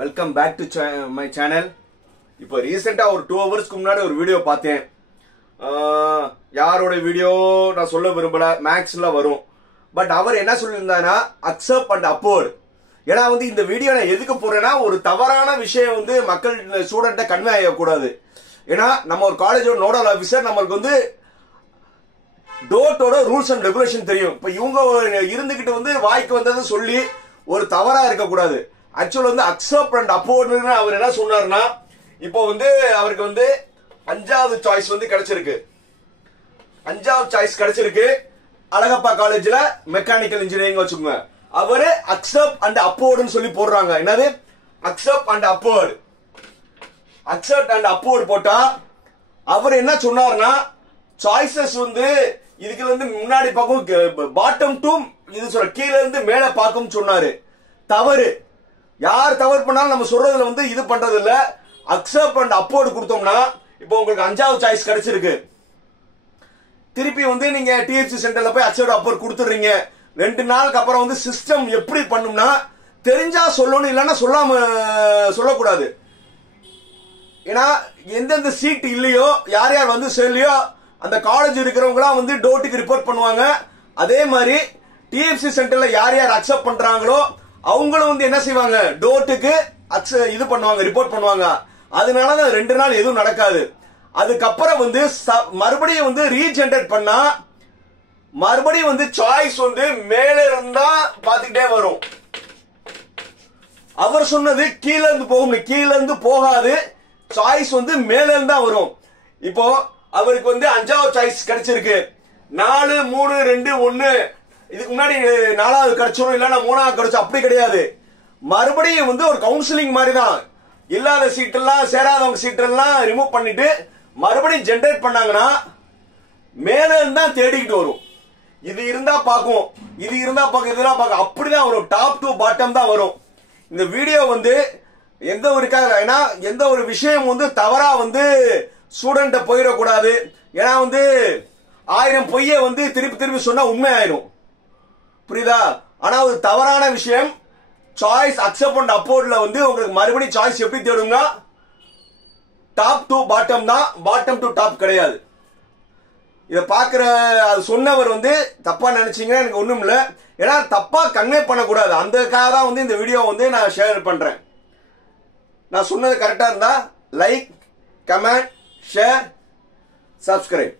Welcome back to my channel. இப்போ ரீசெண்டாக ஒரு 2 ஹவர்ஸ்க்கு முன்னாடி ஒரு வீடியோ பார்த்தேன். யாரோட வீடியோ நான் சொல்ல விரும்பல, மேக்ஸ்ல வரும். பட் அவர் என்ன சொல்லியிருந்தாருன்னா அக்செப்ட் அண்ட் அப்போர்ட். ஏன்னா இந்த வீடியோ நான் எதுக்கு போறேன்னா, ஒரு தவறான விஷயம் மக்கள் ஸ்டூடெண்ட்டை கன்வே ஆகக்கூடாது. ஏன்னா நம்ம ஒரு காலேஜோட நோடல் ஆஃபீஸர், நம்மளுக்கு டோட்டோட ரூல்ஸ் அண்ட் ரெகுலேஷன் தெரியும். இப்ப இவங்க இருந்துகிட்டு வாய்க்கு வந்தது சொல்லி ஒரு தவறா இருக்கக்கூடாது. ஆக்சுவல் அக்செப்ட் அண்ட் அப்போர்ட்னு அவர் என்ன சொன்னார்னா, இப்போ அவருக்கு 5வது சாய்ஸ் கிடைச்சிருக்கு. 5வது சாய்ஸ் கிடைச்சிருக்கு அழகப்பா காலேஜ்ல மெக்கானிக்கல் இன்ஜினியரிங் வச்சுக்கோங்க. அவரு அக்செப்ட் அண்ட் அப்போர்ட்னு சொல்லி போடுறாங்க. என்னது accept and upward? Accept and upward போட்டா அவர் என்ன சொன்னார்னா, சாய்ஸஸ் இதுக்கு முன்னாடி பார்க்கும், பாட்டம் டு இது சொல்ற கீழ இருந்து மேல பார்க்கும் சொன்னாரு. தவறு. யார் தவறு பண்ணாலும் நம்ம சொல்றதுல இது பண்றது இல்ல. அக்செப்ட் அண்ட் அப்போர்ட் கொடுத்தோம்னா, இப்போ உங்களுக்கு 5வது சாய்ஸ் கிடைச்சிருக்கு. திருப்பி நீங்க டிஎஃப்சி சென்டர்ல போய் அக்செப்ட் அப்போர்ட் கொடுத்துறீங்க. 2 நாளுக்கு அப்புறம் சிஸ்டம் எப்படி பண்ணும்னா, தெரிஞ்சா சொல்லணும், இல்லைன்னா சொல்லக்கூடாது. ஏன்னா எந்தெந்த சீட் இல்லையோ, யார் யார் சேரலையோ அந்த காலேஜ் இருக்கிறவங்க டோட்டுக்கு ரிப்போர்ட் பண்ணுவாங்க. அதே மாதிரி டிஎஃப்சி சென்டர்ல யார் யார் அக்செப்ட் பண்றாங்களோ அவங்களும் என்ன செய்வாங்க, டோட்டுக்கு இது பண்ணுவாங்க, ரிப்போர்ட் பண்ணுவாங்க. அதனால 2 நாள் எதுவும் நடக்காது. அதுக்கப்புறம் மறுபடியும் ரீஜெனரேட் பண்ணா மறுபடியும் சாய்ஸ் மேல இருந்தா பாத்துக்கிட்டே வரும். அவர் சொன்னது கீழ இருந்து போகும், கீழ இருந்து போகாது. சாய்ஸ் மேல இருந்தா வரும். இப்போ அவருக்கு 5வது சாய்ஸ் கிடைச்சிருக்கு. 4 3 2 1. இதுக்கு முன்னாடி 4வது கிடைச்சோம், இல்லன்னா 3வது கிடைச்சோம். அப்படி கிடையாது. மறுபடியும் ஒரு கவுன்சிலிங் மாதிரி தான். இல்லாத சீட் எல்லாம், சேராதவங்க சீட் எல்லாம் ரிமூவ் பண்ணிட்டு மறுபடியும் ஜெனரேட் பண்ணாங்கன்னா மேல இருந்தா தேடிக்கிட்டு வரும். இது இருந்தா பார்க்கும், இது இருந்தா பார்க்கும், இதெல்லாம் பார்க்கும். அப்படிதான் வரும். டாப் டு பாட்டம் தான் வரும். இந்த வீடியோ எந்த ஒரு ஏன்னா எந்த ஒரு விஷயம் தவறா ஸ்டூடெண்ட போயிடக்கூடாது. ஏன்னா 1000 பொய்ய திருப்பி திருப்பி சொன்னா உண்மை ஆயிரும். புரியுதா? ஆனா ஒரு தவறான விஷயம். சாய்ஸ் அக்செப்ட் அண்ட் அப்போர்ட்ல உங்களுக்கு மறுபடியும் சாய்ஸ் எப்படி தேடுங்க, டாப் டு பாட்டம் தான், பாட்டம் டு டாப் கிடையாது. இத பாக்குற அது சொன்னவர் தப்பா நினைச்சீங்கன்னா எனக்கு ஒண்ணும் இல்ல. ஏன்னா தப்பா கன்வே பண்ணக்கூடாது. அந்தக்காக தான் இந்த வீடியோ நான் ஷேர் பண்றேன். நான் சொன்னது கரெக்டா இருந்தா லைக், கமெண்ட், ஷேர், சப்ஸ்கிரைப்.